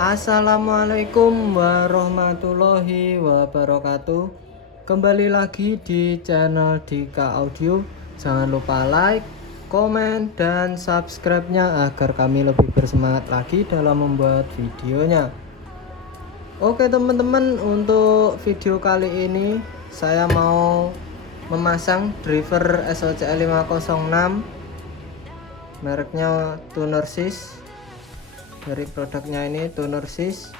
Assalamualaikum warahmatullahi wabarakatuh. Kembali lagi di channel Dika Audio. Jangan lupa like, komen, dan subscribe-nya agar kami lebih bersemangat lagi dalam membuat videonya. Oke teman-teman, untuk video kali ini saya mau memasang driver SOCL 506 mereknya Tunersys. Dari produknya ini Tunersys,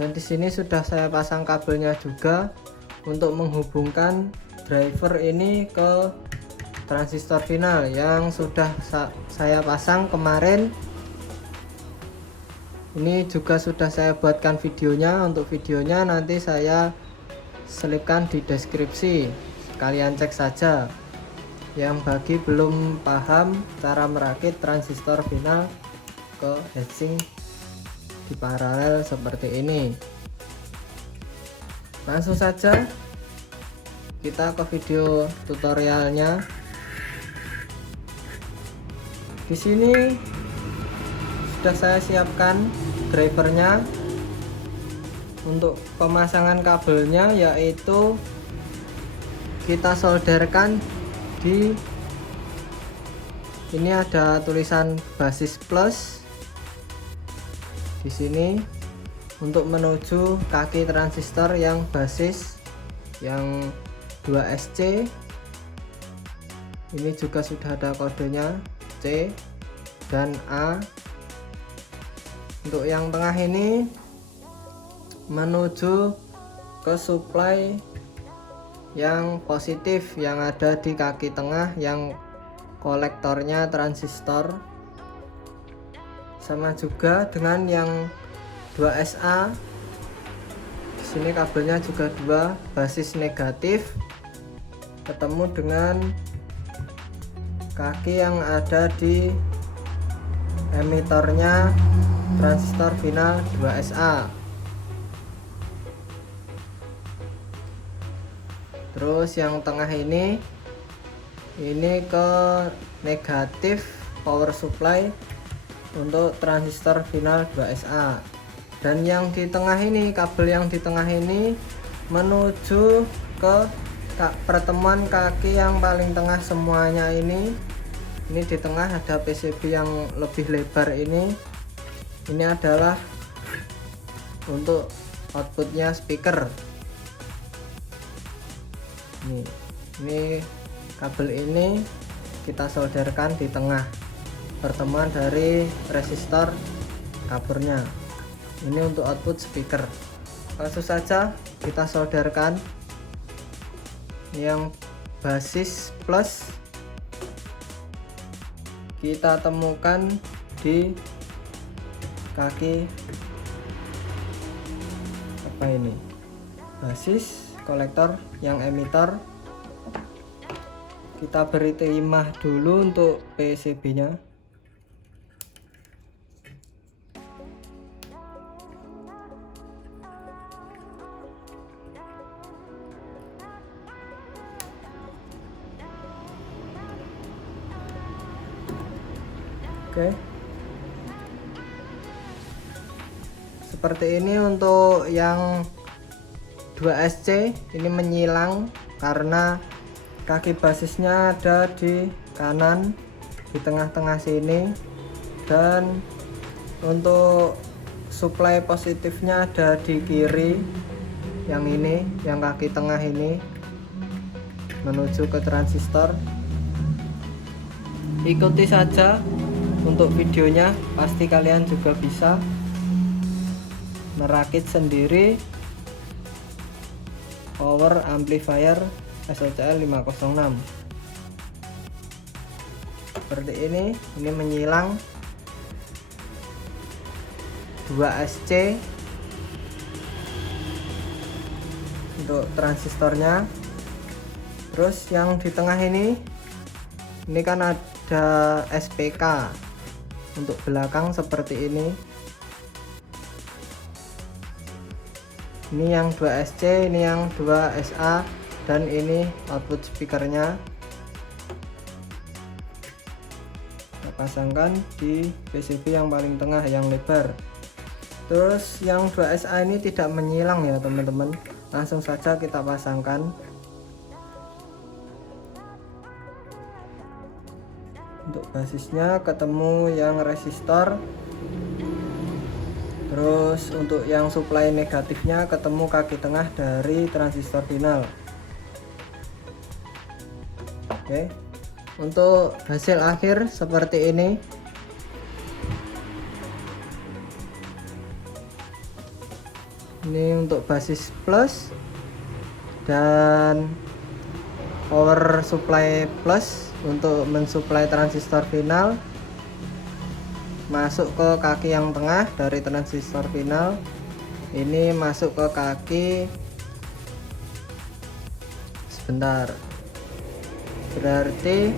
dan di sini sudah saya pasang kabelnya juga untuk menghubungkan driver ini ke transistor final yang sudah saya pasang kemarin. Ini juga sudah saya buatkan videonya. Untuk videonya nanti saya selipkan di deskripsi, kalian cek saja yang bagi belum paham cara merakit transistor final ke heatsink di paralel seperti ini. Langsung saja kita ke video tutorialnya. Di sini sudah saya siapkan drivernya. Untuk pemasangan kabelnya yaitu kita solderkan di ini, ada tulisan basis plus di sini untuk menuju kaki transistor yang basis yang 2SC. Ini juga sudah ada kodenya C dan A. Untuk yang tengah ini menuju ke supply yang positif yang ada di kaki tengah yang kolektornya transistor. Sama juga dengan yang 2SA. Di sini kabelnya juga dua, basis negatif ketemu dengan kaki yang ada di emitornya transistor final 2SA. Terus yang tengah ini ke negatif power supply untuk transistor final 2SA. Dan yang di tengah ini, kabel yang di tengah ini menuju ke pertemuan kaki yang paling tengah semuanya ini. Ini di tengah ada PCB yang lebih lebar ini. Ini adalah untuk outputnya speaker. Ini kabel ini kita solderkan di tengah pertemuan dari resistor covernya. Ini untuk output speaker. Langsung saja kita solderkan yang basis plus, kita temukan di kaki apa ini, basis kolektor yang emitor. Kita beri timah dulu untuk PCB nya. Oke, seperti ini. Untuk yang 2SC ini menyilang karena kaki basisnya ada di kanan di tengah-tengah sini, dan untuk supply positifnya ada di kiri yang ini, yang kaki tengah ini menuju ke transistor. Ikuti saja untuk videonya, pasti kalian juga bisa merakit sendiri power amplifier SOCL 506 seperti ini. Ini menyilang 2SC untuk transistornya. Terus yang di tengah ini kan ada SPK untuk belakang seperti ini. Ini yang 2SC, ini yang 2SA, dan ini output speakernya. Kita pasangkan di PCB yang paling tengah yang lebar. Terus yang 2SA ini tidak menyilang ya teman-teman, langsung saja kita pasangkan. Untuk basisnya ketemu yang resistor, terus untuk yang supply negatifnya ketemu kaki tengah dari transistor final. Oke, untuk hasil akhir seperti ini. Ini untuk basis plus dan power supply plus untuk mensuplai transistor final masuk ke kaki yang tengah dari transistor final. Ini masuk ke kaki, sebentar, berarti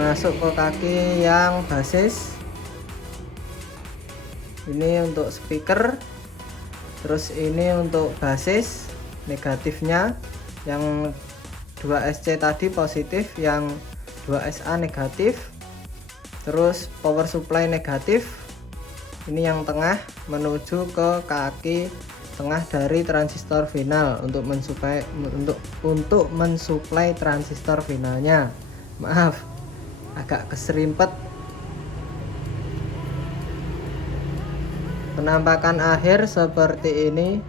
masuk ke kaki yang basis. Ini untuk speaker, terus ini untuk basis negatifnya, yang 2SC tadi positif, yang 2SA negatif. Terus power supply negatif, ini yang tengah menuju ke kaki tengah dari transistor final untuk mensuplai transistor finalnya. Maaf, agak keserimpet. Penampakan akhir seperti ini.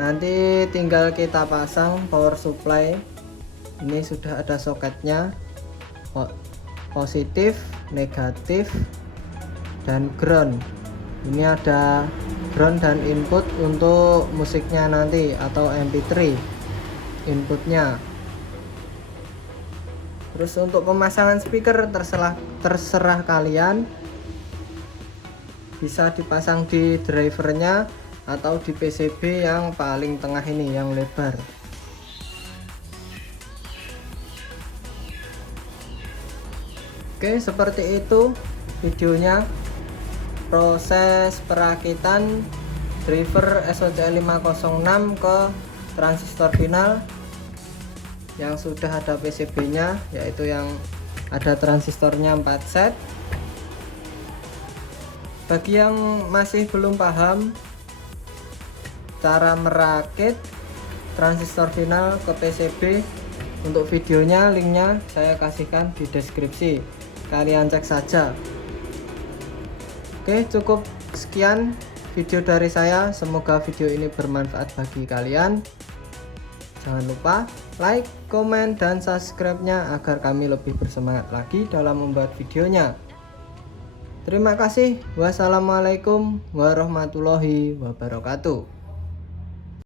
Nanti tinggal kita pasang power supply. Ini sudah ada soketnya, positif, negatif, dan ground. Ini ada ground dan input untuk musiknya nanti atau MP3 inputnya. Terus untuk pemasangan speaker terserah kalian, bisa dipasang di drivernya atau di PCB yang paling tengah ini yang lebar. Oke, seperti itu videonya, proses perakitan driver SOC506 ke transistor final yang sudah ada PCB nya, yaitu yang ada transistornya 4 set. Bagi yang masih belum paham cara merakit transistor final ke PCB, untuk videonya linknya saya kasihkan di deskripsi, kalian cek saja. Oke, cukup sekian video dari saya, semoga video ini bermanfaat bagi kalian. Jangan lupa like, komen, dan subscribe nya agar kami lebih bersemangat lagi dalam membuat videonya. Terima kasih. Wassalamualaikum warahmatullahi wabarakatuh.